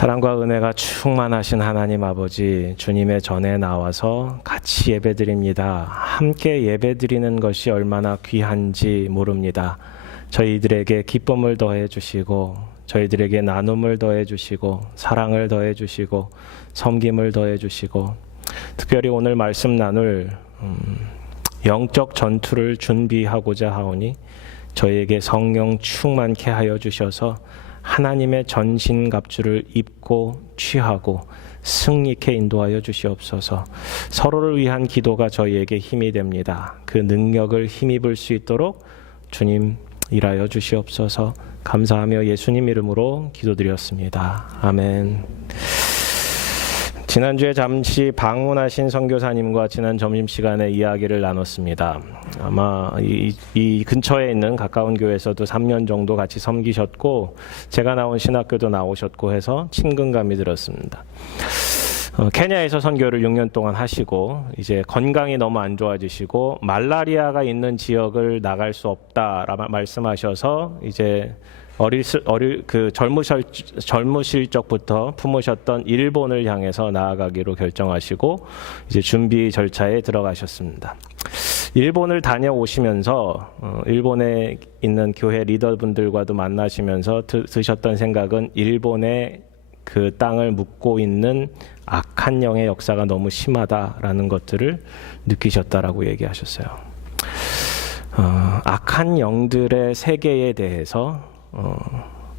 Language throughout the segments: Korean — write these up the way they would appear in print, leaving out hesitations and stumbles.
사랑과 은혜가 충만하신 하나님 아버지, 주님의 전에 나와서 같이 예배드립니다. 함께 예배드리는 것이 얼마나 귀한지 모릅니다. 저희들에게 기쁨을 더해 주시고, 저희들에게 나눔을 더해 주시고, 사랑을 더해 주시고, 섬김을 더해 주시고, 특별히 오늘 말씀 나눌 영적 전투를 준비하고자 하오니 저희에게 성령 충만케 하여 주셔서 하나님의 전신갑주를 입고 취하고 승리케 인도하여 주시옵소서. 서로를 위한 기도가 저희에게 힘이 됩니다. 그 능력을 힘입을 수 있도록 주님 일하여 주시옵소서. 감사하며 예수님 이름으로 기도드렸습니다. 아멘. 지난주에 잠시 방문하신 선교사님과 지난 점심시간에 이야기를 나눴습니다. 아마 이 근처에 있는 가까운 교회에서도 3년 정도 같이 섬기셨고, 제가 나온 신학교도 나오셨고 해서 친근감이 들었습니다. 케냐에서 선교를 6년 동안 하시고 이제 건강이 너무 안 좋아지시고 말라리아가 있는 지역을 나갈 수 없다라고 말씀하셔서 이제 젊으실 적부터 품으셨던 일본을 향해서 나아가기로 결정하시고 이제 준비 절차에 들어가셨습니다. 일본을 다녀오시면서 일본에 있는 교회 리더분들과도 만나시면서 드셨던 생각은 일본의 그 땅을 묻고 있는 악한 영의 역사가 너무 심하다라는 것들을 느끼셨다라고 얘기하셨어요. 악한 영들의 세계에 대해서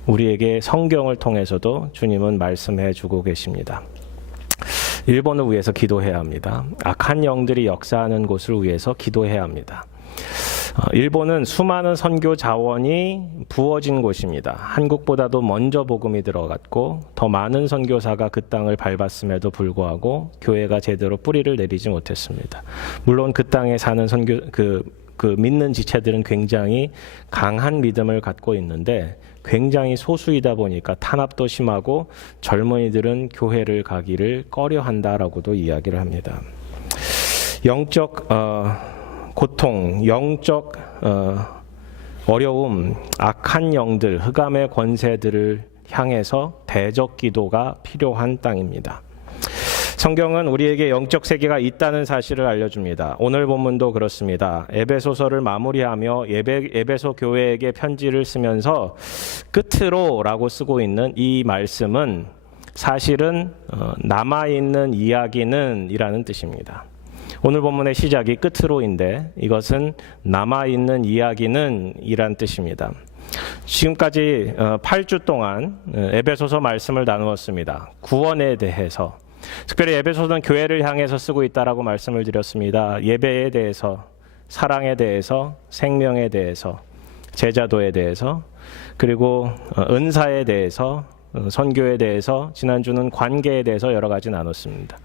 우리에게 성경을 통해서도 주님은 말씀해 주고 계십니다. 일본을 위해서 기도해야 합니다. 악한 영들이 역사하는 곳을 위해서 기도해야 합니다. 일본은 수많은 선교 자원이 부어진 곳입니다. 한국보다도 먼저 복음이 들어갔고 더 많은 선교사가 그 땅을 밟았음에도 불구하고 교회가 제대로 뿌리를 내리지 못했습니다. 물론 그 땅에 사는 그 믿는 지체들은 굉장히 강한 믿음을 갖고 있는데 굉장히 소수이다 보니까 탄압도 심하고 젊은이들은 교회를 가기를 꺼려한다라고도 이야기를 합니다. 영적 고통, 영적 어려움, 악한 영들, 흑암의 권세들을 향해서 대적 기도가 필요한 땅입니다. 성경은 우리에게 영적 세계가 있다는 사실을 알려줍니다. 오늘 본문도 그렇습니다. 에베소서를 마무리하며 에베소 교회에게 편지를 쓰면서 끝으로라고 쓰고 있는 이 말씀은 사실은 남아있는 이야기는 이라는 뜻입니다. 오늘 본문의 시작이 끝으로인데 이것은 남아있는 이야기는 이란 뜻입니다. 지금까지 8주 동안 에베소서 말씀을 나누었습니다. 구원에 대해서, 특별히 에베소서는 교회를 향해서 쓰고 있다라고 말씀을 드렸습니다. 예배에 대해서, 사랑에 대해서, 생명에 대해서, 제자도에 대해서, 그리고 은사에 대해서, 선교에 대해서, 지난주는 관계에 대해서 여러 가지 나눴습니다.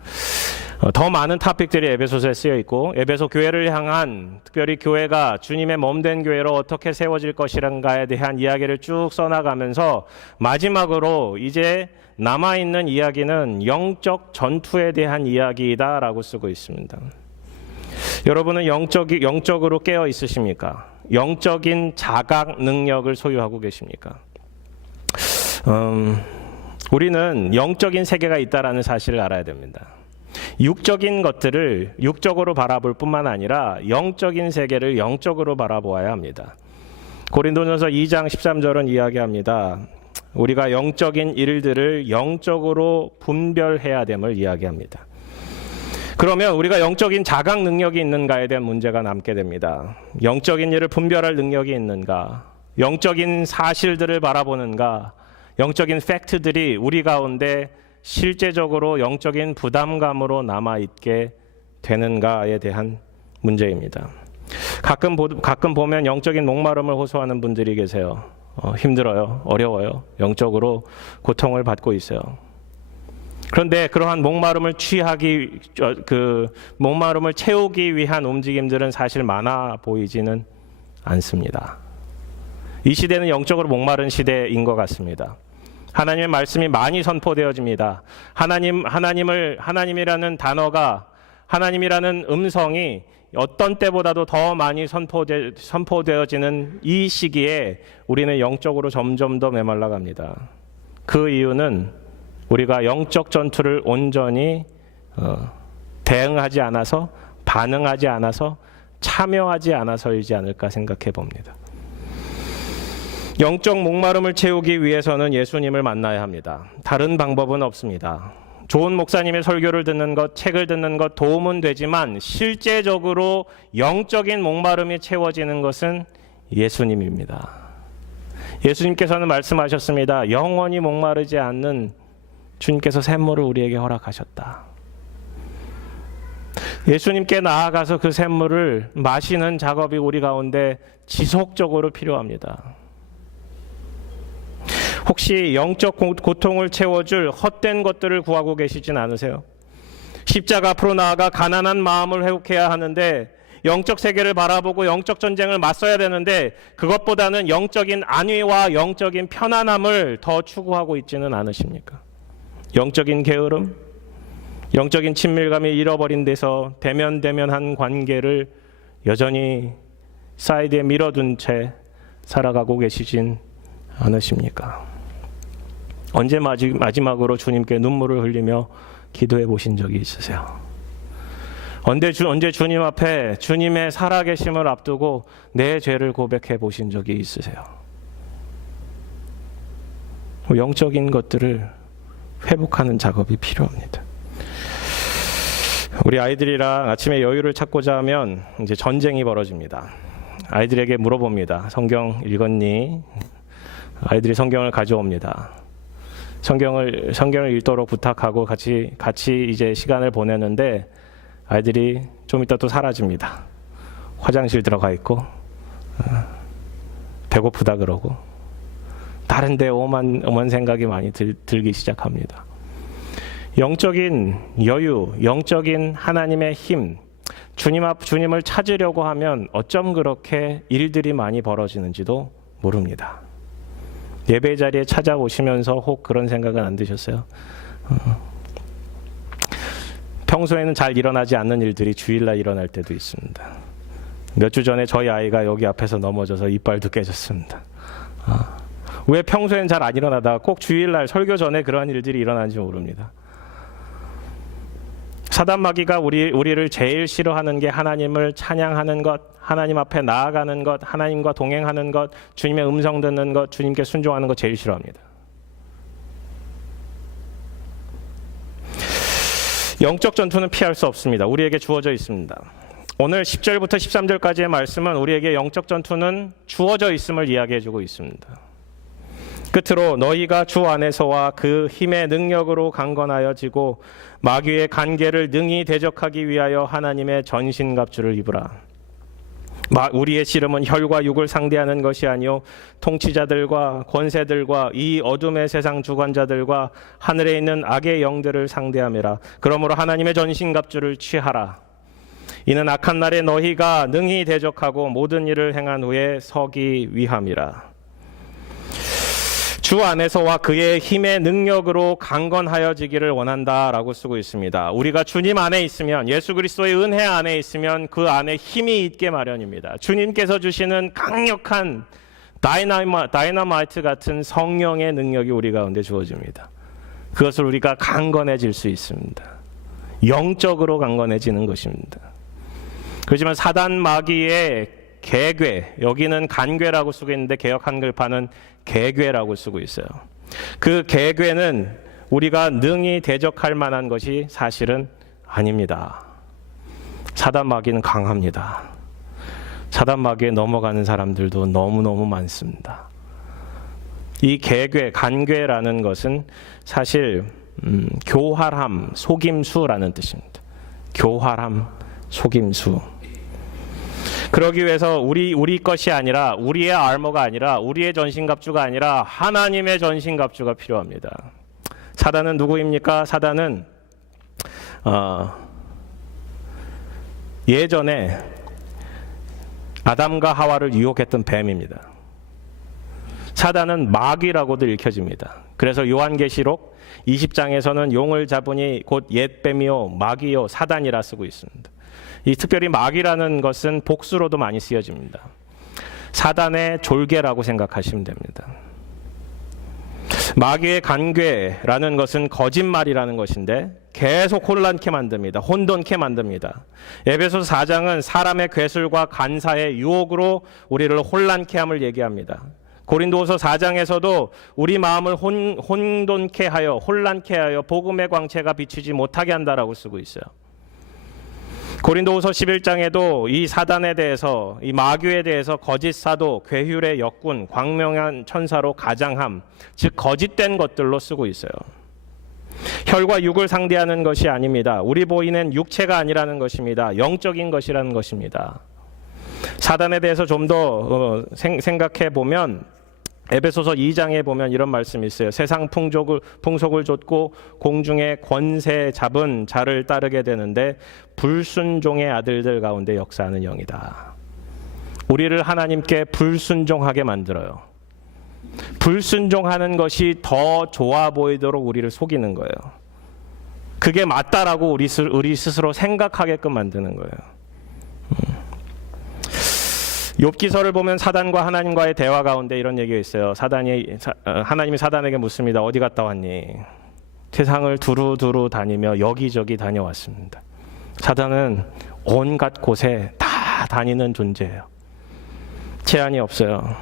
더 많은 토픽들이 에베소서에 쓰여 있고 에베소 교회를 향한, 특별히 교회가 주님의 몸된 교회로 어떻게 세워질 것인가에 대한 이야기를 쭉 써나가면서 마지막으로 이제 남아있는 이야기는 영적 전투에 대한 이야기이다라고 쓰고 있습니다. 여러분은 영적으로 깨어 있으십니까? 영적인 자각 능력을 소유하고 계십니까? 우리는 영적인 세계가 있다라는 사실을 알아야 됩니다. 육적인 것들을 육적으로 바라볼 뿐만 아니라 영적인 세계를 영적으로 바라보아야 합니다. 고린도전서 2장 13절은 이야기합니다. 우리가 영적인 일들을 영적으로 분별해야 됨을 이야기합니다. 그러면 우리가 영적인 자각 능력이 있는가에 대한 문제가 남게 됩니다. 영적인 일을 분별할 능력이 있는가? 영적인 사실들을 바라보는가? 영적인 팩트들이 우리 가운데 실제적으로 영적인 부담감으로 남아있게 되는가에 대한 문제입니다. 가끔 보면 영적인 목마름을 호소하는 분들이 계세요. 힘들어요, 어려워요, 영적으로 고통을 받고 있어요. 그런데 그러한 목마름을 목마름을 채우기 위한 움직임들은 사실 많아 보이지는 않습니다. 이 시대는 영적으로 목마른 시대인 것 같습니다. 하나님의 말씀이 많이 선포되어집니다. 하나님이라는 단어가, 하나님이라는 음성이 어떤 때보다도 더 많이 선포되어지는 이 시기에 우리는 영적으로 점점 더 메말라갑니다. 그 이유는 우리가 영적 전투를 온전히 대응하지 않아서, 반응하지 않아서, 참여하지 않아서이지 않을까 생각해 봅니다. 영적 목마름을 채우기 위해서는 예수님을 만나야 합니다. 다른 방법은 없습니다. 좋은 목사님의 설교를 듣는 것, 책을 듣는 것 도움은 되지만 실제적으로 영적인 목마름이 채워지는 것은 예수님입니다. 예수님께서는 말씀하셨습니다. 영원히 목마르지 않는 주님께서 샘물을 우리에게 허락하셨다. 예수님께 나아가서 그 샘물을 마시는 작업이 우리 가운데 지속적으로 필요합니다. 혹시 영적 고통을 채워줄 헛된 것들을 구하고 계시진 않으세요? 십자가 앞으로 나아가 가난한 마음을 회복해야 하는데, 영적 세계를 바라보고 영적 전쟁을 맞서야 되는데, 그것보다는 영적인 안위와 영적인 편안함을 더 추구하고 있지는 않으십니까? 영적인 게으름, 영적인 친밀감이 잃어버린 데서 대면대면한 관계를 여전히 사이드에 밀어둔 채 살아가고 계시진 않으십니까? 언제 마지막으로 주님께 눈물을 흘리며 기도해 보신 적이 있으세요? 언제 주님 앞에 주님의 살아계심을 앞두고 내 죄를 고백해 보신 적이 있으세요? 영적인 것들을 회복하는 작업이 필요합니다. 우리 아이들이랑 아침에 여유를 찾고자 하면 이제 전쟁이 벌어집니다. 아이들에게 물어봅니다. 성경 읽었니? 아이들이 성경을 가져옵니다. 성경을 읽도록 부탁하고 같이 이제 시간을 보내는데, 아이들이 좀 이따 또 사라집니다. 화장실 들어가 있고, 배고프다 그러고, 다른데 오만 생각이 많이 들기 시작합니다. 영적인 여유, 영적인 하나님의 힘, 주님을 찾으려고 하면 어쩜 그렇게 일들이 많이 벌어지는지도 모릅니다. 예배 자리에 찾아오시면서 혹 그런 생각은 안 드셨어요? 평소에는 잘 일어나지 않는 일들이 주일날 일어날 때도 있습니다. 몇 주 전에 저희 아이가 여기 앞에서 넘어져서 이빨도 깨졌습니다. 왜 평소엔 잘 안 일어나다가 꼭 주일날 설교 전에 그러한 일들이 일어나는지 모릅니다. 사단 마귀가 우리를 제일 싫어하는 게 하나님을 찬양하는 것, 하나님 앞에 나아가는 것, 하나님과 동행하는 것, 주님의 음성 듣는 것, 주님께 순종하는 것 제일 싫어합니다. 영적 전투는 피할 수 없습니다. 우리에게 주어져 있습니다. 오늘 10절부터 13절까지의 말씀은 우리에게 영적 전투는 주어져 있음을 이야기해주고 있습니다. 끝으로 너희가 주 안에서와 그 힘의 능력으로 강건하여 지고 마귀의 간계를 능히 대적하기 위하여 하나님의 전신갑주를 입으라. 우리의 씨름은 혈과 육을 상대하는 것이 아니요 통치자들과 권세들과 이 어둠의 세상 주관자들과 하늘에 있는 악의 영들을 상대함이라. 그러므로 하나님의 전신갑주를 취하라. 이는 악한 날에 너희가 능히 대적하고 모든 일을 행한 후에 서기 위함이라. 주 안에서와 그의 힘의 능력으로 강건하여지기를 원한다라고 쓰고 있습니다. 우리가 주님 안에 있으면, 예수 그리스도의 은혜 안에 있으면 그 안에 힘이 있게 마련입니다. 주님께서 주시는 강력한 다이너마이트 같은 성령의 능력이 우리 가운데 주어집니다. 그것을 우리가 강건해질 수 있습니다. 영적으로 강건해지는 것입니다. 그렇지만 사단 마귀의 개괴, 여기는 간괴라고 쓰고 있는데 개역 한글판은 개괴라고 쓰고 있어요. 그 개괴는 우리가 능히 대적할 만한 것이 사실은 아닙니다. 사단 마귀는 강합니다. 사단 마귀에 넘어가는 사람들도 너무너무 많습니다. 이 개괴, 간괴라는 것은 사실 교활함, 속임수라는 뜻입니다. 교활함, 속임수. 그러기 위해서 우리 것이 아니라, 우리의 armor가 아니라, 우리의 전신갑주가 아니라 하나님의 전신갑주가 필요합니다. 사단은 누구입니까? 사단은 예전에 아담과 하와를 유혹했던 뱀입니다. 사단은 마귀라고도 읽혀집니다. 그래서 요한계시록 20장에서는 용을 잡으니 곧 옛뱀이요 마귀요 사단이라 쓰고 있습니다. 이 특별히 마귀라는 것은 복수로도 많이 쓰여집니다. 사단의 졸개라고 생각하시면 됩니다. 마귀의 간괴라는 것은 거짓말이라는 것인데 계속 혼란케 만듭니다. 혼돈케 만듭니다. 에베소서 4장은 사람의 괴술과 간사의 유혹으로 우리를 혼란케 함을 얘기합니다. 고린도후서 4장에서도 우리 마음을 혼돈케 하여 혼란케 하여 복음의 광채가 비치지 못하게 한다라고 쓰고 있어요. 고린도후서 11장에도 이 사단에 대해서, 이 마귀에 대해서 거짓 사도, 괴휼의 역군, 광명한 천사로 가장함, 즉 거짓된 것들로 쓰고 있어요. 혈과 육을 상대하는 것이 아닙니다. 우리 보이는 육체가 아니라는 것입니다. 영적인 것이라는 것입니다. 사단에 대해서 좀 더 생각해 보면 에베소서 2장에 보면 이런 말씀이 있어요. 세상 풍속을 좇고 공중의 권세 잡은 자를 따르게 되는데 불순종의 아들들 가운데 역사하는 영이다. 우리를 하나님께 불순종하게 만들어요. 불순종하는 것이 더 좋아 보이도록 우리를 속이는 거예요. 그게 맞다라고 우리 스스로 생각하게끔 만드는 거예요. 욥기서를 보면 사단과 하나님과의 대화 가운데 이런 얘기가 있어요. 하나님이 사단에게 묻습니다. 어디 갔다 왔니? 세상을 두루두루 다니며 여기저기 다녀왔습니다. 사단은 온갖 곳에 다 다니는 존재예요. 제한이 없어요.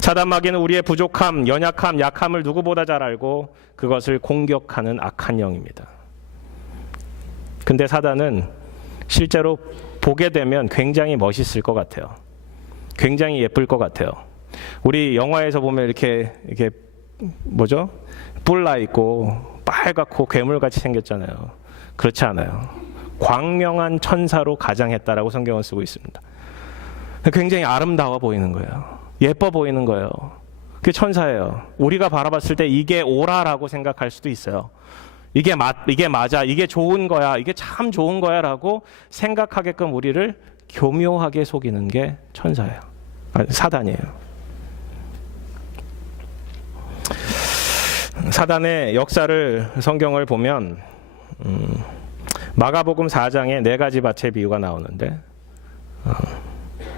사단 마귀는 우리의 부족함, 연약함, 약함을 누구보다 잘 알고 그것을 공격하는 악한 영입니다. 근데 사단은 실제로 보게 되면 굉장히 멋있을 것 같아요. 굉장히 예쁠 것 같아요. 우리 영화에서 보면 이렇게 뭐죠? 뿔 나 있고 빨갛고 괴물같이 생겼잖아요. 그렇지 않아요. 광명한 천사로 가장했다라고 성경은 쓰고 있습니다. 굉장히 아름다워 보이는 거예요. 예뻐 보이는 거예요. 그게 천사예요. 우리가 바라봤을 때 이게 오라라고 생각할 수도 있어요. 이게 맞아, 이게 좋은 거야, 이게 참 좋은 거야 라고 생각하게끔 우리를 교묘하게 속이는 게 천사예요. 사단이에요. 사단의 역사를 성경을 보면 마가복음 4장에 4가지 밭의 비유가 나오는데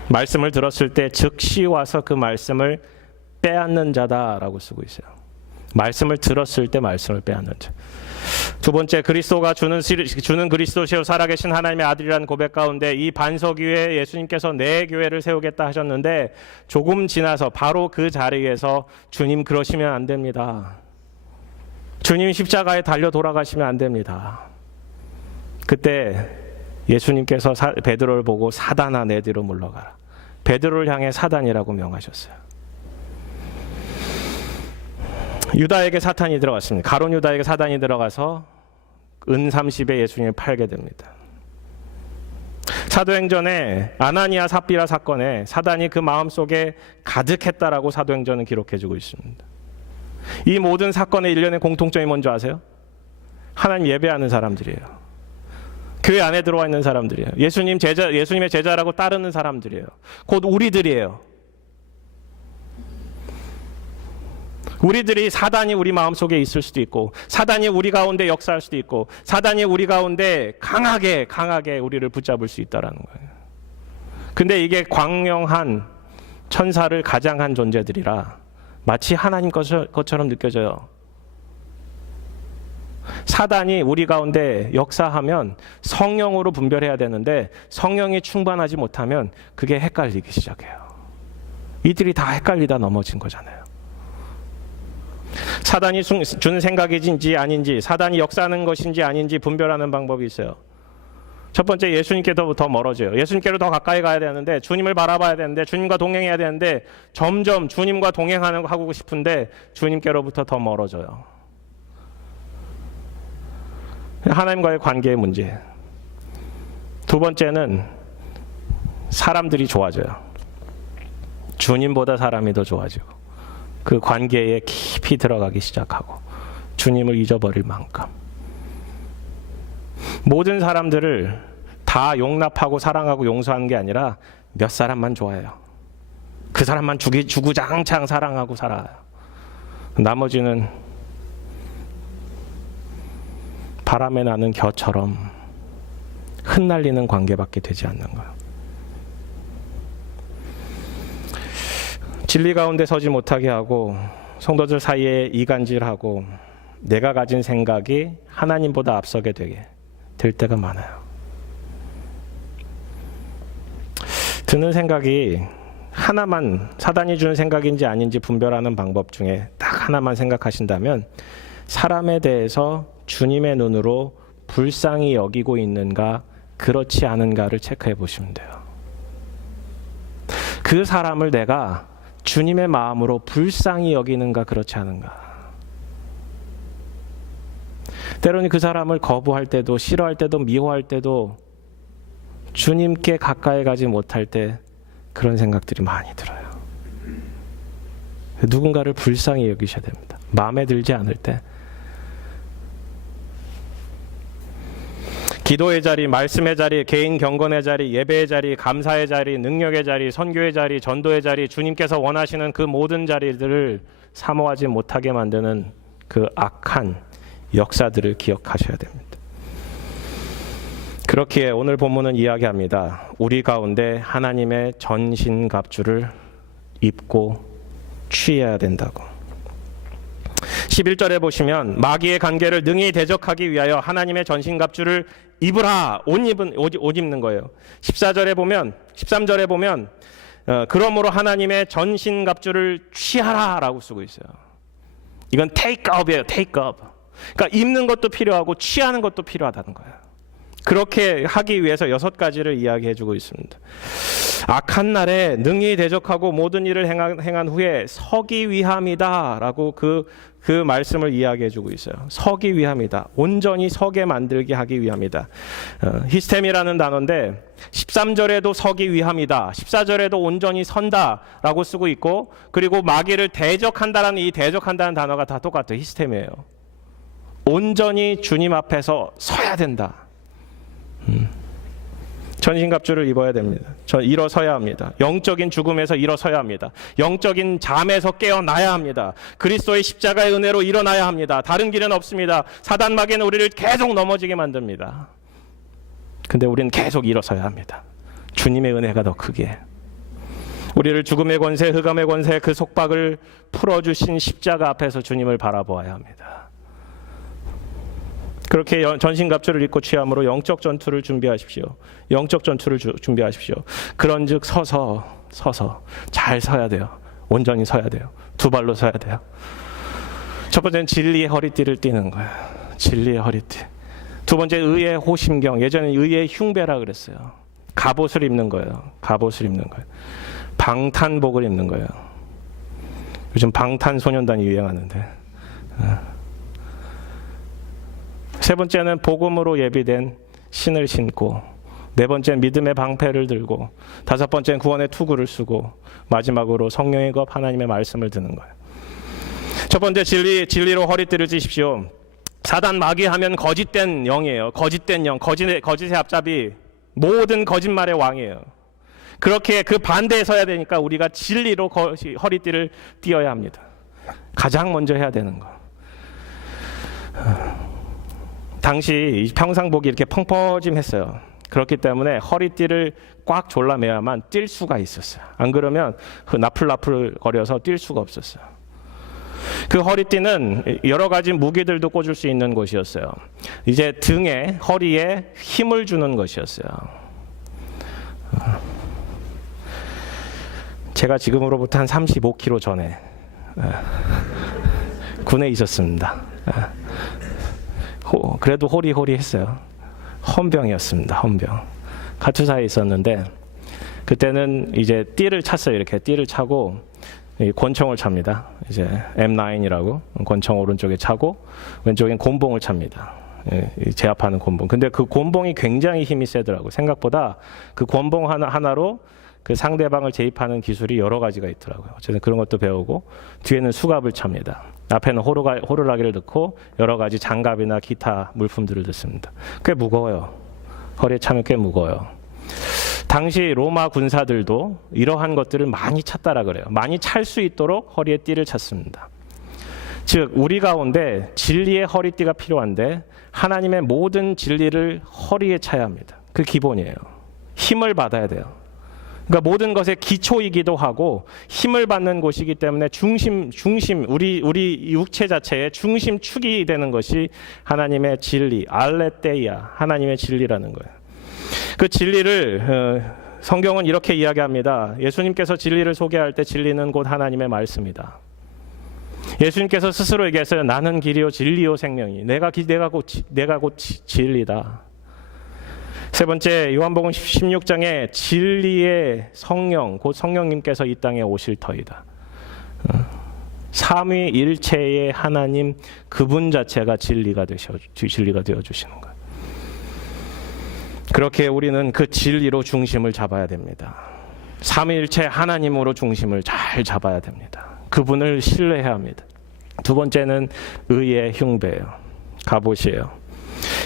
말씀을 들었을 때 즉시 와서 그 말씀을 빼앗는 자다라고 쓰고 있어요. 말씀을 들었을 때 말씀을 빼앗는 자. 두 번째, 그리스도가 주는 그리스도시요 살아계신 하나님의 아들이라는 고백 가운데 이 반석 위에 예수님께서 내 교회를 세우겠다 하셨는데 조금 지나서 바로 그 자리에서 주님 그러시면 안 됩니다. 주님 십자가에 달려 돌아가시면 안 됩니다. 그때 예수님께서 베드로를 보고 사단아 내 뒤로 물러가라. 베드로를 향해 사단이라고 명하셨어요. 유다에게 사탄이 들어갔습니다. 가룟 유다에게 사단이 들어가서 은 30에 예수님을 팔게 됩니다. 사도행전에 아나니아 삽비라 사건에 사단이 그 마음속에 가득했다라고 사도행전은 기록해주고 있습니다. 이 모든 사건의 일련의 공통점이 뭔지 아세요? 하나님 예배하는 사람들이에요. 교회 안에 들어와 있는 사람들이에요. 예수님의 제자라고 따르는 사람들이에요. 곧 우리들이에요. 우리들이 사단이 우리 마음속에 있을 수도 있고 사단이 우리 가운데 역사할 수도 있고 사단이 우리 가운데 강하게 우리를 붙잡을 수 있다라는 거예요. 근데 이게 광명한 천사를 가장한 존재들이라 마치 하나님 것처럼 느껴져요. 사단이 우리 가운데 역사하면 성령으로 분별해야 되는데 성령이 충만하지 못하면 그게 헷갈리기 시작해요. 이들이 다 헷갈리다 넘어진 거잖아요. 사단이 주는 생각인지 아닌지, 사단이 역사하는 것인지 아닌지 분별하는 방법이 있어요. 첫 번째, 예수님께도 더 멀어져요. 예수님께로 더 가까이 가야 되는데, 주님을 바라봐야 되는데, 주님과 동행해야 되는데, 점점 주님과 동행하고 싶은데 주님께로부터 더 멀어져요. 하나님과의 관계의 문제. 두 번째는 사람들이 좋아져요. 주님보다 사람이 더 좋아지고 그 관계에 깊이 들어가기 시작하고 주님을 잊어버릴 만큼 모든 사람들을 다 용납하고 사랑하고 용서하는 게 아니라 몇 사람만 좋아해요. 그 사람만 주구장창 사랑하고 살아요. 나머지는 바람에 나는 겨처럼 흩날리는 관계밖에 되지 않는 거예요. 진리 가운데 서지 못하게 하고 성도들 사이에 이간질하고 내가 가진 생각이 하나님보다 앞서게 되게 될 때가 많아요. 드는 생각이 하나만, 사단이 주는 생각인지 아닌지 분별하는 방법 중에 딱 하나만 생각하신다면 사람에 대해서 주님의 눈으로 불쌍히 여기고 있는가 그렇지 않은가를 체크해 보시면 돼요. 그 사람을 내가 주님의 마음으로 불쌍히 여기는가 그렇지 않은가. 때로는 그 사람을 거부할 때도, 싫어할 때도, 미워할 때도 주님께 가까이 가지 못할 때 그런 생각들이 많이 들어요. 누군가를 불쌍히 여기셔야 됩니다. 마음에 들지 않을 때. 기도의 자리, 말씀의 자리, 개인 경건의 자리, 예배의 자리, 감사의 자리, 능력의 자리, 선교의 자리, 전도의 자리, 주님께서 원하시는 그 모든 자리들을 사모하지 못하게 만드는 그 악한 역사들을 기억하셔야 됩니다. 그렇기에 오늘 본문은 이야기합니다. 우리 가운데 하나님의 전신갑주를 입고 취해야 된다고. 11절에 보시면 마귀의 관계를 능히 대적하기 위하여 하나님의 전신갑주를 입으라. 옷 입는 거예요. 14절에 보면, 13절에 보면 그러므로 하나님의 전신갑주를 취하라라고 쓰고 있어요. 이건 take up이에요. take up. 그러니까 입는 것도 필요하고 취하는 것도 필요하다는 거예요. 그렇게 하기 위해서 6가지를 이야기해주고 있습니다. 악한 날에 능히 대적하고 모든 일을 행한 후에 서기 위함이다 라고 그 말씀을 이야기해주고 있어요. 서기 위함이다. 온전히 서게 만들게 하기 위함이다. 히스템이라는 단어인데 13절에도 서기 위함이다. 14절에도 온전히 선다 라고 쓰고 있고, 그리고 마귀를 대적한다라는 이 대적한다는 단어가 다 똑같아요. 히스템이에요. 온전히 주님 앞에서 서야 된다. 전신갑주를 입어야 됩니다. 일어서야 합니다. 영적인 죽음에서 일어서야 합니다. 영적인 잠에서 깨어나야 합니다. 그리스도의 십자가의 은혜로 일어나야 합니다. 다른 길은 없습니다. 사단 마귀는 우리를 계속 넘어지게 만듭니다. 근데 우리는 계속 일어서야 합니다. 주님의 은혜가 더 크게. 우리를 죽음의 권세, 흑암의 권세, 그 속박을 풀어주신 십자가 앞에서 주님을 바라보아야 합니다. 그렇게 전신갑주를 입고 취함으로 영적 전투를 준비하십시오. 영적 전투를 준비하십시오. 그런즉 서서 잘 서야 돼요. 온전히 서야 돼요. 두 발로 서야 돼요. 첫 번째는 진리의 허리띠를 띠는 거예요. 진리의 허리띠. 두 번째 의의 호심경. 예전에 의의 흉배라 그랬어요. 갑옷을 입는 거예요. 갑옷을 입는 거예요. 방탄복을 입는 거예요. 요즘 방탄소년단이 유행하는데. 세 번째는 복음으로 예비된 신을 신고, 네 번째는 믿음의 방패를 들고, 다섯 번째는 구원의 투구를 쓰고, 마지막으로 성령의 것 하나님의 말씀을 드는 거예요. 첫 번째 진리로 허리띠를 찌십시오. 사단 마귀하면 거짓된 영이에요. 거짓된 영, 거짓의 앞잡이, 모든 거짓말의 왕이에요. 그렇게 그 반대에 서야 되니까 우리가 진리로 허리띠를 띄어야 합니다. 가장 먼저 해야 되는 거. 당시 평상복이 이렇게 펑퍼짐했어요. 그렇기 때문에 허리띠를 꽉 졸라매야만 뛸 수가 있었어요. 안 그러면 나풀나풀 거려서 뛸 수가 없었어요. 그 허리띠는 여러 가지 무기들도 꽂을 수 있는 곳이었어요. 이제 등에, 허리에 힘을 주는 것이었어요. 제가 지금으로부터 한 35km 전에 군에 있었습니다. 그래도 호리호리했어요. 헌병이었습니다. 헌병. 카투사에 있었는데 그때는 이제 띠를 찼어요. 이렇게 띠를 차고 권총을 찹니다. 이제 M9이라고 권총 오른쪽에 차고 왼쪽엔 곤봉을 찹니다. 제압하는 곤봉. 근데 그 곤봉이 굉장히 힘이 세더라고요. 생각보다 그 곤봉 하나로 그 상대방을 제압하는 기술이 여러 가지가 있더라고요. 어쨌든 그런 것도 배우고, 뒤에는 수갑을 찹니다. 앞에는 호루라기를 넣고 여러 가지 장갑이나 기타 물품들을 넣습니다. 꽤 무거워요. 허리에 차면 꽤 무거워요. 당시 로마 군사들도 이러한 것들을 많이 찼다라 그래요. 많이 찰 수 있도록 허리에 띠를 찼습니다. 즉 우리 가운데 진리의 허리띠가 필요한데 하나님의 모든 진리를 허리에 차야 합니다. 그 기본이에요. 힘을 받아야 돼요. 그러니까 모든 것의 기초이기도 하고 힘을 받는 곳이기 때문에 중심 우리 육체 자체의 중심축이 되는 것이 하나님의 진리, 알레테이아, 하나님의 진리라는 거예요. 그 진리를 성경은 이렇게 이야기합니다. 예수님께서 진리를 소개할 때 진리는 곧 하나님의 말씀이다. 예수님께서 스스로 얘기했어요. 나는 길이요 진리요 생명이. 내가 곧 진리다. 세 번째, 요한복음 16장에 진리의 성령, 곧 성령님께서 이 땅에 오실 터이다. 삼위일체의 하나님 그분 자체가 진리가 되어 주시는 거예요. 그렇게 우리는 그 진리로 중심을 잡아야 됩니다. 삼위일체 하나님으로 중심을 잘 잡아야 됩니다. 그분을 신뢰해야 합니다. 두 번째는 의의 흉배예요. 갑옷이에요.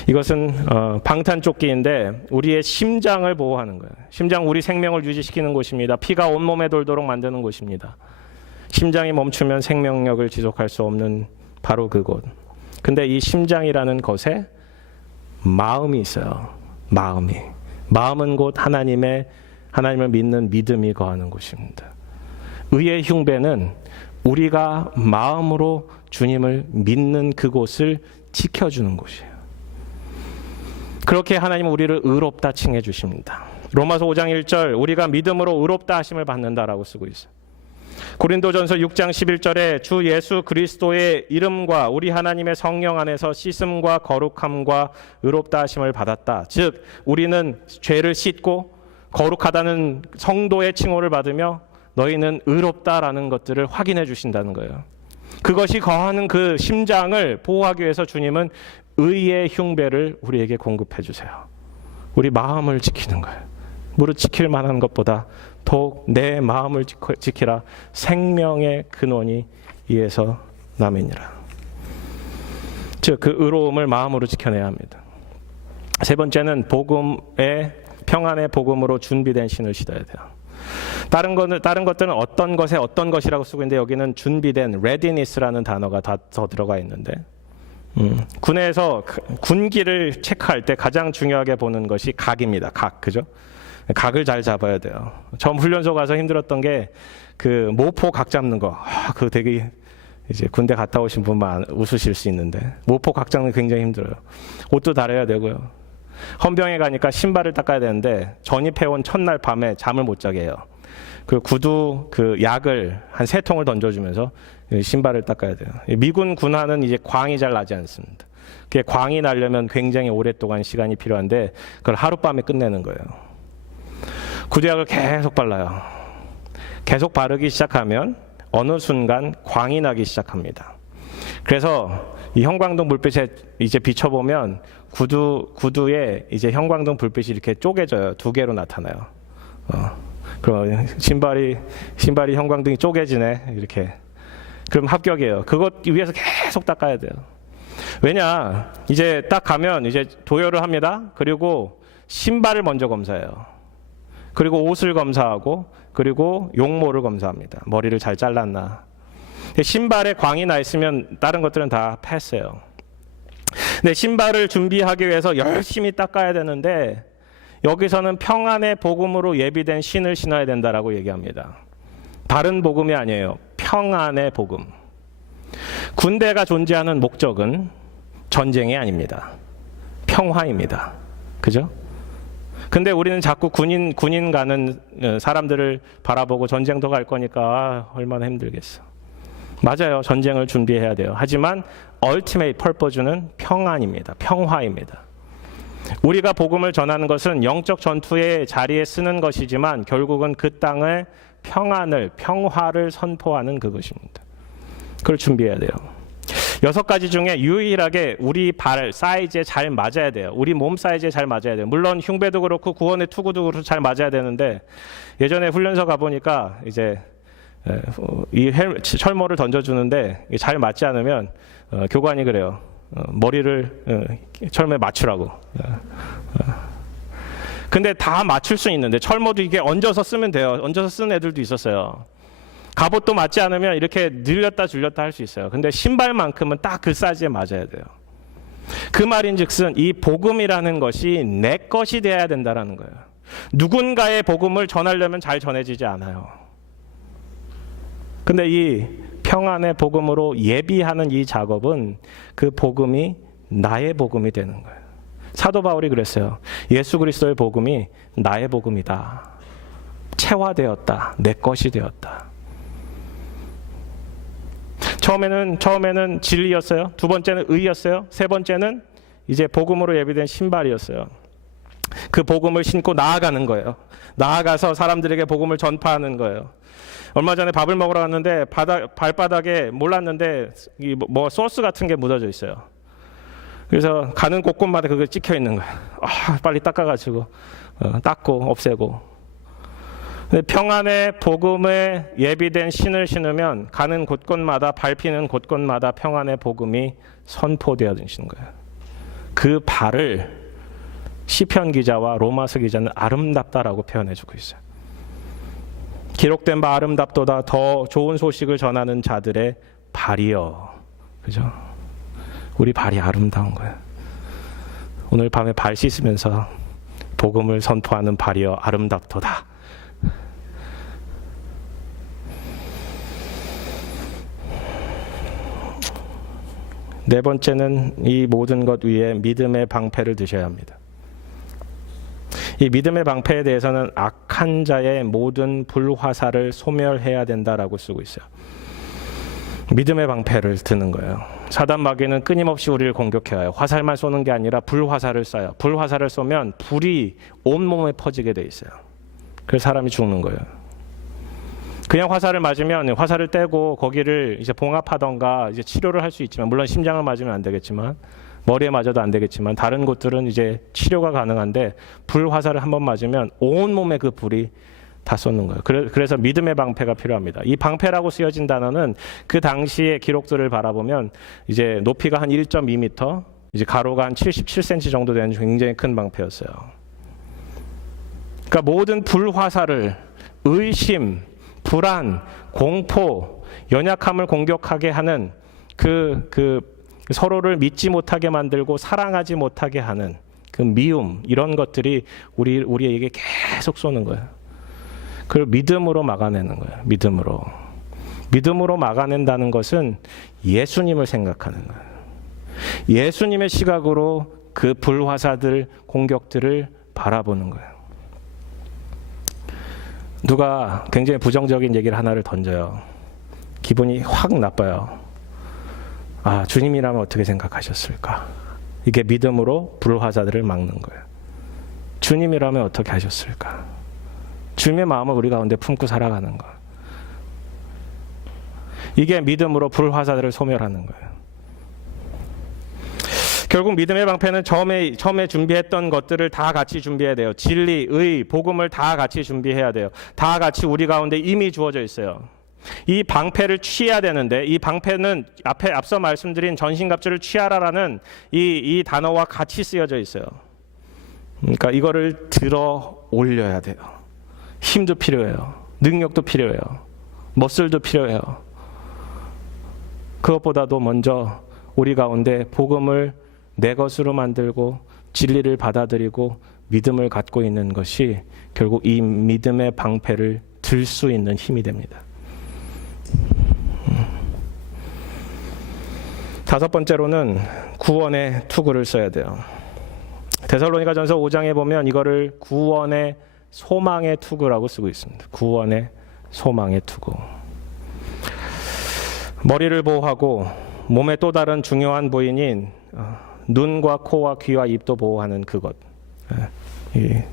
이것은 방탄조끼인데 우리의 심장을 보호하는 거예요. 심장, 우리 생명을 유지시키는 곳입니다. 피가 온몸에 돌도록 만드는 곳입니다. 심장이 멈추면 생명력을 지속할 수 없는 바로 그곳. 근데 이 심장이라는 것에 마음이 있어요. 마음은 곧 하나님을 믿는 믿음이 거하는 곳입니다. 의의 흉배는 우리가 마음으로 주님을 믿는 그곳을 지켜주는 곳이에요. 그렇게 하나님은 우리를 의롭다 칭해 주십니다. 로마서 5장 1절 우리가 믿음으로 의롭다 하심을 받는다라고 쓰고 있어요. 고린도전서 6장 11절에 주 예수 그리스도의 이름과 우리 하나님의 성령 안에서 씻음과 거룩함과 의롭다 하심을 받았다. 즉 우리는 죄를 씻고 거룩하다는 성도의 칭호를 받으며 너희는 의롭다라는 것들을 확인해 주신다는 거예요. 그것이 거하는 그 심장을 보호하기 위해서 주님은 의의 흉배를 우리에게 공급해 주세요. 우리 마음을 지키는 거예요. 무릇 지킬 만한 것보다 더욱 내 마음을 지키라. 생명의 근원이 이에서 남이니라. 즉 그 의로움을 마음으로 지켜내야 합니다. 세 번째는 평안의 복음으로 준비된 신을 신어야 돼요. 다른 것들은 어떤 것에 어떤 것이라고 쓰고 있는데 여기는 준비된 readiness라는 단어가 더 들어가 있는데 군에서 군기를 체크할 때 가장 중요하게 보는 것이 각입니다. 그죠? 각을 잘 잡아야 돼요. 처음 훈련소 가서 힘들었던 게 그 모포 각 잡는 거. 그거 되게 이제 군대 갔다 오신 분만 웃으실 수 있는데 모포 각 잡는 게 굉장히 힘들어요. 옷도 달아야 되고요. 헌병에 가니까 신발을 닦아야 되는데 전입해온 첫날 밤에 잠을 못 자게 해요. 그 구두 약을 한 3통을 던져주면서 신발을 닦아야 돼요. 미군 군화는 이제 광이 잘 나지 않습니다. 그게 광이 나려면 굉장히 오랫동안 시간이 필요한데 그걸 하룻밤에 끝내는 거예요. 구두약을 계속 발라요. 계속 바르기 시작하면 어느 순간 광이 나기 시작합니다. 그래서 이 형광등 불빛에 이제 비춰보면 구두에 이제 형광등 불빛이 이렇게 쪼개져요. 2개로 나타나요. 그럼 신발이 형광등이 쪼개지네 이렇게. 그럼 합격이에요. 그것 위해서 계속 닦아야 돼요. 왜냐? 이제 딱 가면 이제 도열을 합니다. 그리고 신발을 먼저 검사해요. 그리고 옷을 검사하고 그리고 용모를 검사합니다. 머리를 잘 잘랐나. 신발에 광이 나 있으면 다른 것들은 다 패스해요. 근데 신발을 준비하기 위해서 열심히 닦아야 되는데 여기서는 평안의 복음으로 예비된 신을 신어야 된다라고 얘기합니다. 다른 복음이 아니에요. 평안의 복음. 군대가 존재하는 목적은 전쟁이 아닙니다. 평화입니다. 그죠? 근데 우리는 자꾸 군인 가는 사람들을 바라보고 전쟁도 갈 거니까 얼마나 힘들겠어. 맞아요. 전쟁을 준비해야 돼요. 하지만 ultimate purpose는 평안입니다. 평화입니다. 우리가 복음을 전하는 것은 영적 전투의 자리에 쓰는 것이지만 결국은 그 땅의 평화를 선포하는 그것입니다. 그걸 준비해야 돼요. 6가지 중에 유일하게 우리 발 사이즈에 잘 맞아야 돼요. 우리 몸 사이즈에 잘 맞아야 돼요. 물론 흉배도 그렇고 구원의 투구도 그렇고 잘 맞아야 되는데 예전에 훈련소 가보니까 이제 이 철모를 던져주는데 잘 맞지 않으면 교관이 그래요. 머리를 철모에 맞추라고. 근데 다 맞출 수 있는데 철모도 이게 얹어서 쓰면 돼요. 얹어서 쓰는 애들도 있었어요. 갑옷도 맞지 않으면 이렇게 늘렸다 줄렸다 할 수 있어요. 근데 신발만큼은 딱 그 사이즈에 맞아야 돼요. 그 말인즉슨 이 복음이라는 것이 내 것이 되어야 된다라는 거예요. 누군가의 복음을 전하려면 잘 전해지지 않아요. 근데 이 평안의 복음으로 예비하는 이 작업은 그 복음이 나의 복음이 되는 거예요. 사도 바울이 그랬어요. 예수 그리스도의 복음이 나의 복음이다. 체화되었다. 내 것이 되었다. 처음에는 진리였어요. 두 번째는 의였어요. 세 번째는 이제 복음으로 예비된 신발이었어요. 그 복음을 신고 나아가는 거예요. 나아가서 사람들에게 복음을 전파하는 거예요. 얼마 전에 밥을 먹으러 갔는데 발바닥에 몰랐는데 뭐 소스 같은 게 묻어져 있어요. 그래서 가는 곳곳마다 그게 찍혀 있는 거예요. 빨리 닦아가지고 닦고 없애고. 근데 평안의 복음에 예비된 신을 신으면 가는 곳곳마다 밟히는 곳곳마다 평안의 복음이 선포되어지는 거예요. 그 발을 시편 기자와 로마서 기자는 아름답다라고 표현해주고 있어요. 기록된 바 아름답도다. 더 좋은 소식을 전하는 자들의 발이여. 그죠? 우리 발이 아름다운 거예요. 오늘 밤에 발 씻으면서 복음을 선포하는 발이여 아름답도다. 네 번째는 이 모든 것 위에 믿음의 방패를 드셔야 합니다. 이 믿음의 방패에 대해서는 악한 자의 모든 불화살을 소멸해야 된다라고 쓰고 있어요. 믿음의 방패를 드는 거예요. 사단 마귀는 끊임없이 우리를 공격해와요. 화살만 쏘는 게 아니라 불화살을 쏴요. 불화살을 쏘면 불이 온몸에 퍼지게 돼 있어요. 그래서 사람이 죽는 거예요. 그냥 화살을 맞으면 화살을 떼고 거기를 이제 봉합하던가 이제 치료를 할 수 있지만, 물론 심장을 맞으면 안 되겠지만, 머리에 맞아도 안 되겠지만, 다른 곳들은 이제 치료가 가능한데 불 화살을 한번 맞으면 온 몸에 그 불이 다 쏟는 거예요. 그래서 믿음의 방패가 필요합니다. 이 방패라고 쓰여진 단어는 그 당시의 기록들을 바라보면 이제 높이가 한 1.2m, 이제 가로가 한 77cm 정도 되는 굉장히 큰 방패였어요. 그러니까 모든 불 화살을 의심, 불안, 공포, 연약함을 공격하게 하는 그 서로를 믿지 못하게 만들고 사랑하지 못하게 하는 그 미움, 이런 것들이 우리에게 계속 쏘는 거예요. 그걸 믿음으로 막아내는 거예요. 믿음으로 막아낸다는 것은 예수님을 생각하는 거예요. 예수님의 시각으로 그 불화사들, 공격들을 바라보는 거예요. 누가 굉장히 부정적인 얘기를 하나를 던져요. 기분이 확 나빠요. 주님이라면 어떻게 생각하셨을까? 이게 믿음으로 불화사들을 막는 거예요. 주님이라면 어떻게 하셨을까? 주님의 마음을 우리 가운데 품고 살아가는 거. 이게 믿음으로 불화사들을 소멸하는 거예요. 결국 믿음의 방패는 처음에 준비했던 것들을 다 같이 준비해야 돼요. 진리, 의, 복음을 다 같이 준비해야 돼요. 다 같이 우리 가운데 이미 주어져 있어요. 이 방패를 취해야 되는데, 이 방패는 앞서 말씀드린 전신갑주를 취하라라는 이 단어와 같이 쓰여져 있어요. 그러니까 이거를 들어 올려야 돼요. 힘도 필요해요. 능력도 필요해요. 멋술도 필요해요. 그것보다도 먼저 우리 가운데 복음을 내 것으로 만들고 진리를 받아들이고 믿음을 갖고 있는 것이 결국 이 믿음의 방패를 들 수 있는 힘이 됩니다. 다섯 번째로는 구원의 투구를 써야 돼요. 데살로니가전서 5장에 보면 이거를 구원의 소망의 투구라고 쓰고 있습니다. 구원의 소망의 투구. 머리를 보호하고 몸의 또 다른 중요한 부위인 눈과 코와 귀와 입도 보호하는 그것.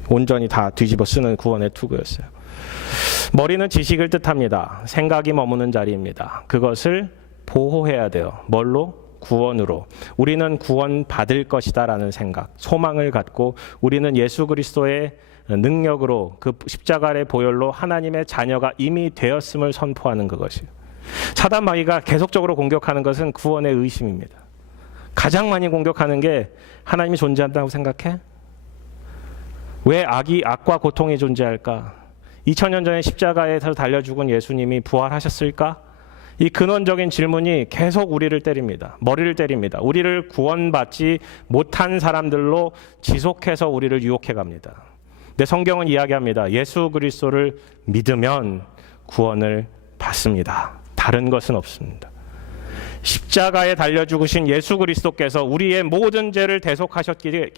온전히 다 뒤집어 쓰는 구원의 투구였어요. 머리는 지식을 뜻합니다. 생각이 머무는 자리입니다. 그것을 보호해야 돼요. 뭘로? 구원으로. 우리는 구원 받을 것이다 라는 생각, 소망을 갖고 우리는 예수 그리스도의 능력으로 그 십자가의 보혈로 하나님의 자녀가 이미 되었음을 선포하는 그것이에요. 사단 마귀가 계속적으로 공격하는 것은 구원의 의심입니다. 가장 많이 공격하는 게 하나님이 존재한다고 생각해? 왜 악과 고통이 존재할까? 2000년 전에 십자가에서 달려 죽은 예수님이 부활하셨을까? 이 근원적인 질문이 계속 우리를 때립니다. 머리를 때립니다. 우리를 구원받지 못한 사람들로 지속해서 우리를 유혹해 갑니다. 근데 성경은 이야기합니다. 예수 그리스도를 믿으면 구원을 받습니다. 다른 것은 없습니다. 십자가에 달려 죽으신 예수 그리스도께서 우리의 모든 죄를 대속하셨기에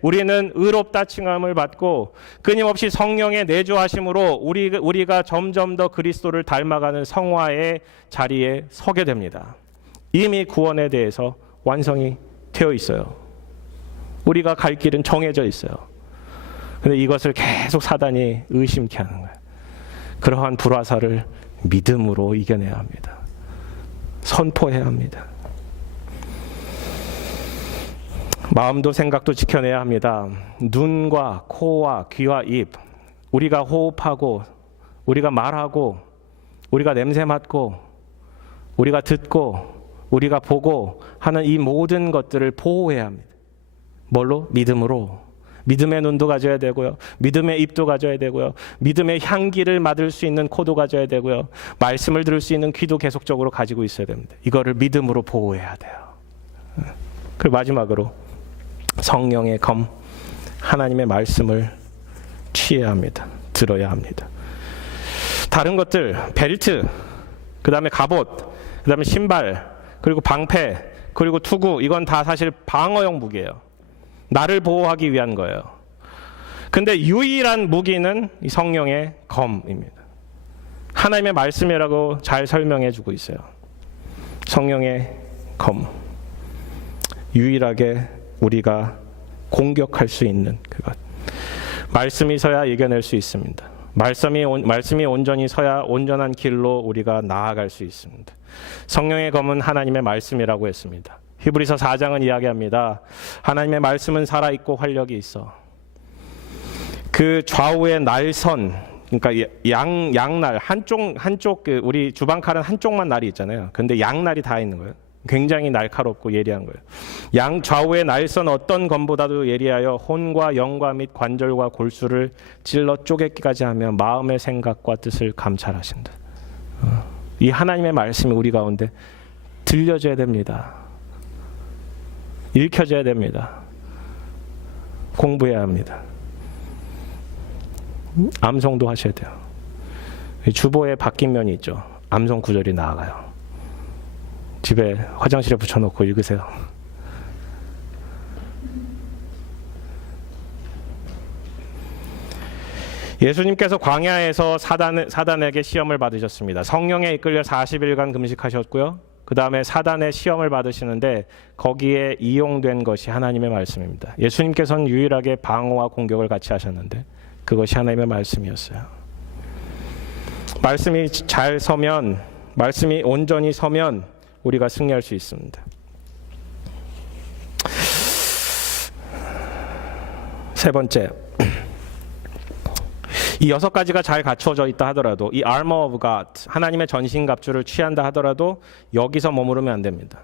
우리는 의롭다 칭함을 받고 끊임없이 성령의 내주하심으로 우리가 점점 더 그리스도를 닮아가는 성화의 자리에 서게 됩니다. 이미 구원에 대해서 완성이 되어 있어요. 우리가 갈 길은 정해져 있어요. 그런데 이것을 계속 사단이 의심케 하는 거예요. 그러한 불화살을 믿음으로 이겨내야 합니다. 선포해야 합니다. 마음도 생각도 지켜내야 합니다. 눈과 코와 귀와 입, 우리가 호흡하고 우리가 말하고 우리가 냄새 맡고 우리가 듣고 우리가 보고 하는 이 모든 것들을 보호해야 합니다. 뭘로? 믿음으로. 믿음의 눈도 가져야 되고요. 믿음의 입도 가져야 되고요. 믿음의 향기를 맡을 수 있는 코도 가져야 되고요. 말씀을 들을 수 있는 귀도 계속적으로 가지고 있어야 됩니다. 이거를 믿음으로 보호해야 돼요. 그리고 마지막으로 성령의 검, 하나님의 말씀을 취해야 합니다. 들어야 합니다. 다른 것들, 벨트, 그 다음에 갑옷, 그 다음에 신발, 그리고 방패, 그리고 투구, 이건 다 사실 방어용 무기예요. 나를 보호하기 위한 거예요. 근데 유일한 무기는 이 성령의 검입니다. 하나님의 말씀이라고 잘 설명해 주고 있어요. 성령의 검. 유일하게 우리가 공격할 수 있는 그것. 말씀이 서야 이겨낼 수 있습니다. 말씀이 온전히 서야 온전한 길로 우리가 나아갈 수 있습니다. 성령의 검은 하나님의 말씀이라고 했습니다. 히브리서 4장은 이야기합니다. 하나님의 말씀은 살아있고 활력이 있어. 그 좌우의 날선, 그러니까 양날, 한쪽 우리 주방칼은 한쪽만 날이 있잖아요. 근데 양날이 다 있는 거예요. 굉장히 날카롭고 예리한 거예요. 양 좌우의 날선 어떤 검보다도 예리하여 혼과 영과 및 관절과 골수를 찔러 쪼개기까지 하며 마음의 생각과 뜻을 감찰하신다. 이 하나님의 말씀이 우리 가운데 들려져야 됩니다. 읽혀져야 됩니다. 공부해야 합니다. 암송도 하셔야 돼요. 주보에 바뀐 면이 있죠. 암송 구절이 나아가요. 집에 화장실에 붙여놓고 읽으세요. 예수님께서 광야에서 사단에게 시험을 받으셨습니다. 성령에 이끌려 40일간 금식하셨고요. 그 다음에 사단의 시험을 받으시는데 거기에 이용된 것이 하나님의 말씀입니다. 예수님께서는 유일하게 방어와 공격을 같이 하셨는데 그것이 하나님의 말씀이었어요. 말씀이 잘 서면, 말씀이 온전히 서면 우리가 승리할 수 있습니다. 세 번째, 이 6가지가 잘 갖추어져 있다 하더라도, 이 armor of God, 하나님의 전신갑주를 취한다 하더라도 여기서 머무르면 안 됩니다.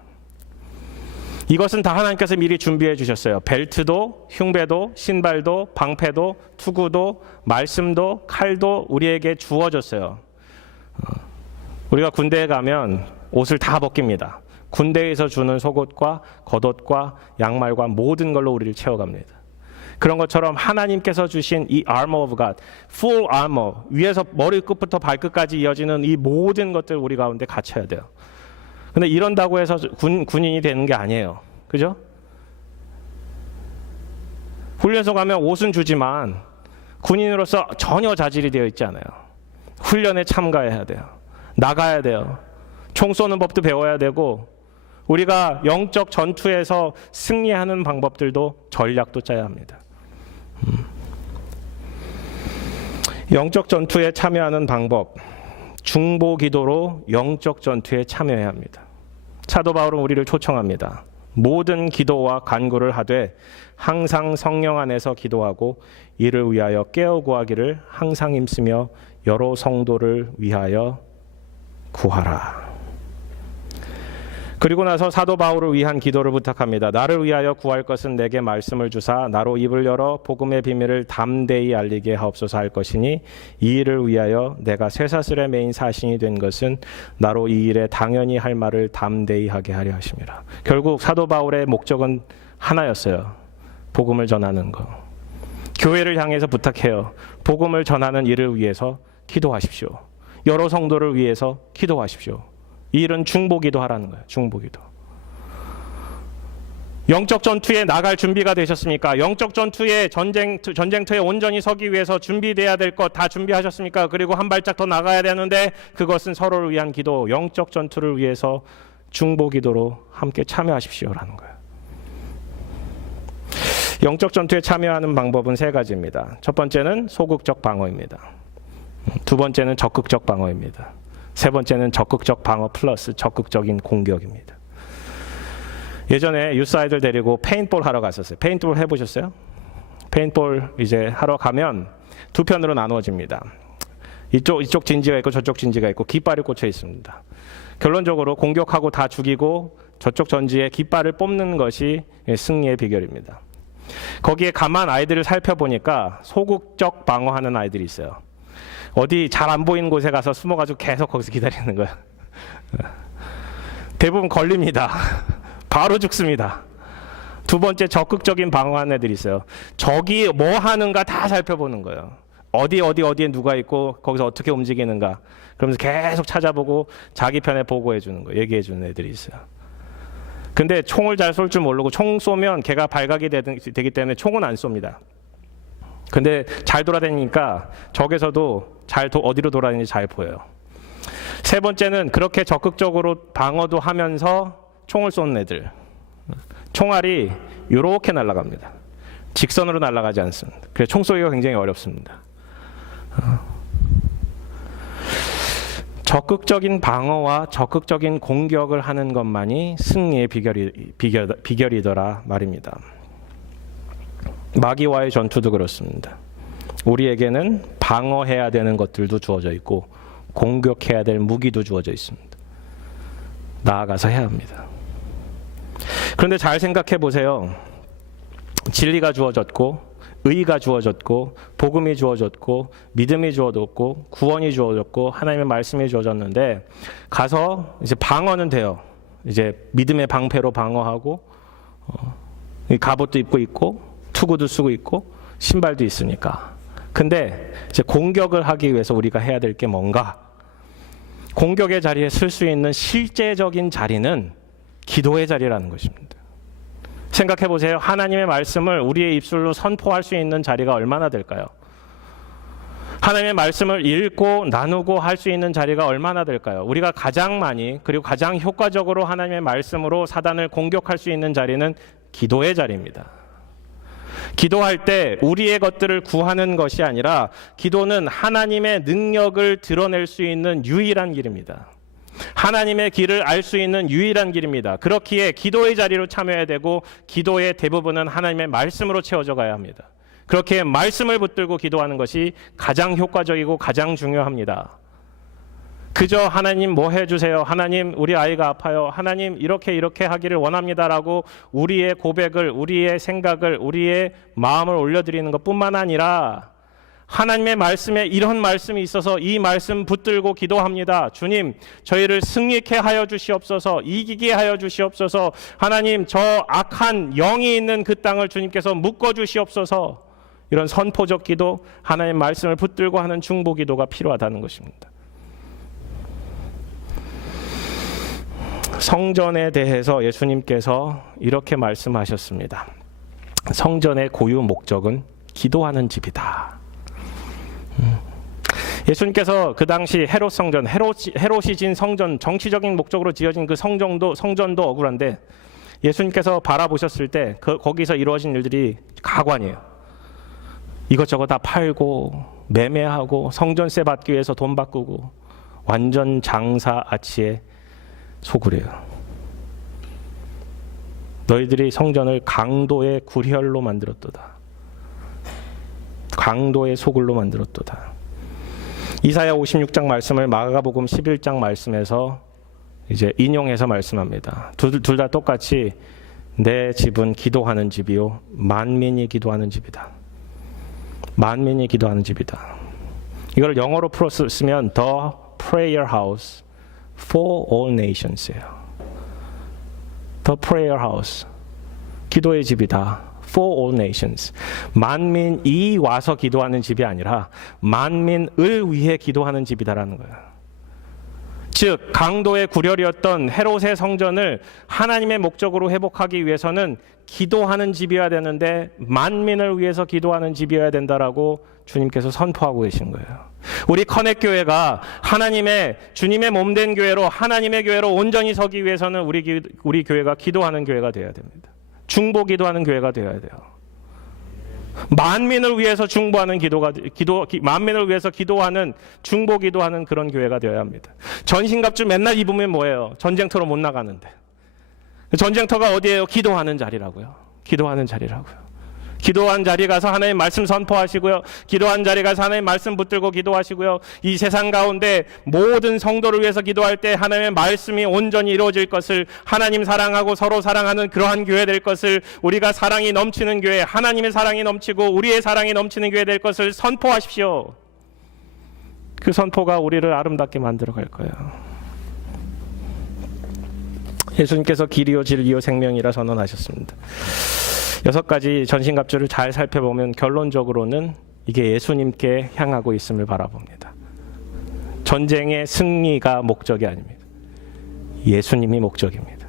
이것은 다 하나님께서 미리 준비해 주셨어요. 벨트도, 흉배도, 신발도, 방패도, 투구도, 말씀도, 칼도 우리에게 주어졌어요. 우리가 군대에 가면 옷을 다 벗깁니다. 군대에서 주는 속옷과 겉옷과 양말과 모든 걸로 우리를 채워갑니다. 그런 것처럼 하나님께서 주신 이 armor of God, full armor, 위에서 머리끝부터 발끝까지 이어지는 이 모든 것들 우리 가운데 갖춰야 돼요. 근데 이런다고 해서 군인이 되는 게 아니에요. 그죠? 훈련소 가면 옷은 주지만 군인으로서 전혀 자질이 되어 있지 않아요. 훈련에 참가해야 돼요. 나가야 돼요. 총 쏘는 법도 배워야 되고 우리가 영적 전투에서 승리하는 방법들도 전략도 짜야 합니다. 영적 전투에 참여하는 방법, 중보 기도로 영적 전투에 참여해야 합니다. 사도 바울은 우리를 초청합니다. 모든 기도와 간구를 하되 항상 성령 안에서 기도하고 이를 위하여 깨어 구하기를 항상 힘쓰며 여러 성도를 위하여 구하라. 그리고 나서 사도 바울을 위한 기도를 부탁합니다. 나를 위하여 구할 것은 내게 말씀을 주사 나로 입을 열어 복음의 비밀을 담대히 알리게 하옵소서 할 것이니 이 일을 위하여 내가 쇠사슬에 매인 사신이 된 것은 나로 이 일에 당연히 할 말을 담대히 하게 하려 하심이라. 결국 사도 바울의 목적은 하나였어요. 복음을 전하는 거. 교회를 향해서 부탁해요. 복음을 전하는 일을 위해서 기도하십시오. 여러 성도를 위해서 기도하십시오. 이 일은 중보기도 하라는 거예요. 중보기도. 영적 전투에 나갈 준비가 되셨습니까? 영적 전투에 전쟁터에 온전히 서기 위해서 준비돼야 될 것 다 준비하셨습니까? 그리고 한 발짝 더 나가야 되는데 그것은 서로를 위한 기도, 영적 전투를 위해서 중보기도로 함께 참여하십시오라는 거예요. 영적 전투에 참여하는 방법은 세 가지입니다. 첫 번째는 소극적 방어입니다. 두 번째는 적극적 방어입니다. 세 번째는 적극적 방어 플러스 적극적인 공격입니다. 예전에 유스 아이들 데리고 페인트볼 하러 갔었어요. 페인트볼 해보셨어요? 페인트볼 이제 하러 가면 두 편으로 나누어집니다. 이쪽 진지가 있고 저쪽 진지가 있고 깃발이 꽂혀 있습니다. 결론적으로 공격하고 다 죽이고 저쪽 전지에 깃발을 뽑는 것이 승리의 비결입니다. 거기에 가만 아이들을 살펴보니까 소극적 방어하는 아이들이 있어요. 어디 잘 안 보이는 곳에 가서 숨어가지고 계속 거기서 기다리는 거예요. 대부분 걸립니다. 바로 죽습니다. 두 번째 적극적인 방어하는 애들이 있어요. 적이 뭐 하는가 다 살펴보는 거예요. 어디에 누가 있고 거기서 어떻게 움직이는가. 그러면서 계속 찾아보고 자기 편에 보고해 주는 거예요. 얘기해 주는 애들이 있어요. 근데 총을 잘 쏠 줄 모르고 총 쏘면 걔가 발각이 되기 때문에 총은 안 쏩니다. 근데 잘 돌아다니니까 적에서도 어디로 돌아다니는지 잘 보여요. 세 번째는 그렇게 적극적으로 방어도 하면서 총을 쏘는 애들. 총알이 이렇게 날아갑니다. 직선으로 날아가지 않습니다. 그래서 총 쏘기가 굉장히 어렵습니다. 적극적인 방어와 적극적인 공격을 하는 것만이 승리의 비결이더라 말입니다. 마귀와의 전투도 그렇습니다. 우리에게는 방어해야 되는 것들도 주어져 있고 공격해야 될 무기도 주어져 있습니다. 나아가서 해야 합니다. 그런데 잘 생각해 보세요. 진리가 주어졌고 의가 주어졌고 복음이 주어졌고 믿음이 주어졌고 구원이 주어졌고 하나님의 말씀이 주어졌는데 가서 이제 방어는 돼요. 이제 믿음의 방패로 방어하고 갑옷도 입고 있고 투구도 쓰고 있고 신발도 있으니까. 근데 이제 공격을 하기 위해서 우리가 해야 될 게 뭔가? 공격의 자리에 쓸 수 있는 실제적인 자리는 기도의 자리라는 것입니다. 생각해 보세요. 하나님의 말씀을 우리의 입술로 선포할 수 있는 자리가 얼마나 될까요? 하나님의 말씀을 읽고 나누고 할 수 있는 자리가 얼마나 될까요? 우리가 가장 많이 그리고 가장 효과적으로 하나님의 말씀으로 사단을 공격할 수 있는 자리는 기도의 자리입니다. 기도할 때 우리의 것들을 구하는 것이 아니라 기도는 하나님의 능력을 드러낼 수 있는 유일한 길입니다. 하나님의 길을 알 수 있는 유일한 길입니다. 그렇기에 기도의 자리로 참여해야 되고 기도의 대부분은 하나님의 말씀으로 채워져 가야 합니다. 그렇게 말씀을 붙들고 기도하는 것이 가장 효과적이고 가장 중요합니다. 그저 하나님 뭐 해주세요. 하나님 우리 아이가 아파요. 하나님 이렇게 하기를 원합니다라고 우리의 고백을, 우리의 생각을, 우리의 마음을 올려드리는 것뿐만 아니라 하나님의 말씀에 이런 말씀이 있어서 이 말씀 붙들고 기도합니다. 주님, 저희를 승리케 하여 주시옵소서, 이기게 하여 주시옵소서. 하나님, 저 악한 영이 있는 그 땅을 주님께서 묶어 주시옵소서. 이런 선포적 기도, 하나님의 말씀을 붙들고 하는 중보 기도가 필요하다는 것입니다. 성전에 대해서 예수님께서 이렇게 말씀하셨습니다. 성전의 고유 목적은 기도하는 집이다. 예수님께서 그 당시 헤롯 성전, 헤롯이 진 성전, 정치적인 목적으로 지어진 그 성전도 억울한데 예수님께서 바라보셨을 때 거기서 이루어진 일들이 가관이에요. 이것저것 다 팔고 매매하고 성전세 받기 위해서 돈 바꾸고 완전 장사 아치에 소굴이에요. 너희들이 성전을 강도의 구혈로 만들었도다. 강도의 소굴로 만들었도다. 이사야 56장 말씀을 마가복음 11장 말씀에서 이제 인용해서 말씀합니다. 둘 다 똑같이 내 집은 기도하는 집이요 만민이 기도하는 집이다. 만민이 기도하는 집이다. 이걸 영어로 풀어 쓰면 The Prayer House for all nations예요. The Prayer House, 기도의 집이다. for all nations. 만민이 와서 기도하는 집이 아니라 만민을 위해 기도하는 집이다라는 거예요. 즉 강도의 구렬이었던 헤롯의 성전을 하나님의 목적으로 회복하기 위해서는 기도하는 집이어야 되는데 만민을 위해서 기도하는 집이어야 된다라고 주님께서 선포하고 계신 거예요. 우리 커넥 교회가 하나님의 주님의 몸된 교회로 하나님의 교회로 온전히 서기 위해서는 우리 교회가 기도하는 교회가 되어야 됩니다. 중보 기도하는 교회가 되어야 돼요. 만민을 위해서 중보하는 만민을 위해서 기도하는 중보 기도하는 그런 교회가 되어야 합니다. 전신갑주 맨날 입으면 뭐예요? 전쟁터로 못 나가는데. 전쟁터가 어디예요? 기도하는 자리라고요. 기도하는 자리라고요. 기도한 자리 가서 하나님 말씀 선포하시고요. 기도한 자리 가서 하나님 말씀 붙들고 기도하시고요. 이 세상 가운데 모든 성도를 위해서 기도할 때 하나님의 말씀이 온전히 이루어질 것을, 하나님 사랑하고 서로 사랑하는 그러한 교회 될 것을, 우리가 사랑이 넘치는 교회, 하나님의 사랑이 넘치고 우리의 사랑이 넘치는 교회 될 것을 선포하십시오. 그 선포가 우리를 아름답게 만들어 갈 거예요. 예수님께서 길이요 진리요 생명이라 선언하셨습니다. 6가지 전신갑주를 잘 살펴보면 결론적으로는 이게 예수님께 향하고 있음을 바라봅니다. 전쟁의 승리가 목적이 아닙니다. 예수님이 목적입니다.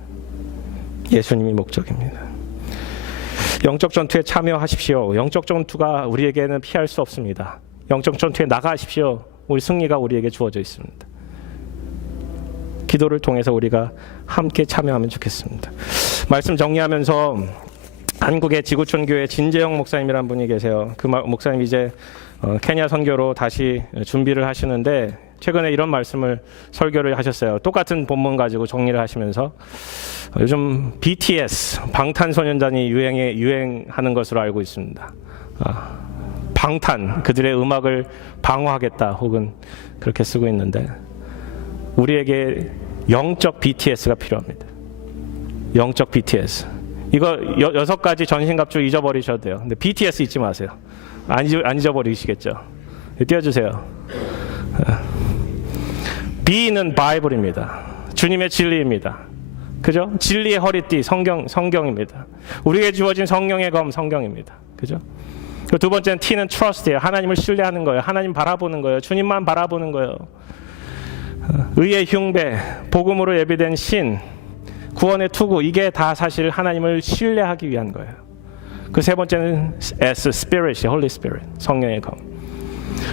예수님이 목적입니다. 영적 전투에 참여하십시오. 영적 전투가 우리에게는 피할 수 없습니다. 영적 전투에 나가십시오. 우리 승리가 우리에게 주어져 있습니다. 기도를 통해서 우리가 함께 참여하면 좋겠습니다. 말씀 정리하면서 한국의 지구촌 교회 진재영 목사님이라는 분이 계세요. 그 목사님 이제 케냐 선교로 다시 준비를 하시는데 최근에 이런 말씀을 설교를 하셨어요. 똑같은 본문 가지고 정리를 하시면서 요즘 BTS 방탄소년단이 유행하는 것으로 알고 있습니다. 방탄 그들의 음악을 방어하겠다 혹은 그렇게 쓰고 있는데 우리에게 영적 BTS가 필요합니다. 영적 BTS. 이거 6가지 전신갑주 잊어버리셔도 돼요. 근데 BTS 잊지 마세요. 안 잊어버리시겠죠? 띄워주세요. B는 바이블입니다. 주님의 진리입니다. 그죠? 진리의 허리띠 성경입니다. 우리에게 주어진 성령의 검 성경입니다. 그죠? 그 두 번째는 T는 trust예요. 하나님을 신뢰하는 거예요. 하나님 바라보는 거예요. 주님만 바라보는 거예요. 의의 흉배, 복음으로 예비된 신, 구원의 투구, 이게 다 사실 하나님을 신뢰하기 위한 거예요. 그 세 번째는 S, Spirit, Holy Spirit, 성령의 검.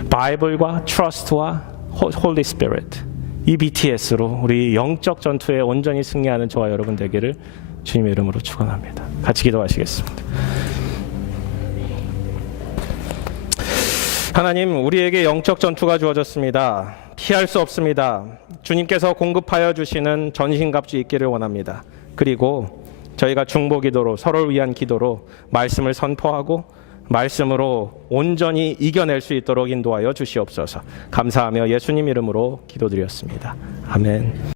바이블과 트러스트와 Holy Spirit, 이 BTS로 우리 영적 전투에 온전히 승리하는 저와 여러분 되기를 주님의 이름으로 축원합니다. 같이 기도하시겠습니다. 하나님, 우리에게 영적 전투가 주어졌습니다. 피할 수 없습니다. 주님께서 공급하여 주시는 전신갑주 있기를 원합니다. 그리고 저희가 중보 기도로 서로를 위한 기도로 말씀을 선포하고 말씀으로 온전히 이겨낼 수 있도록 인도하여 주시옵소서. 감사하며 예수님 이름으로 기도드렸습니다. 아멘.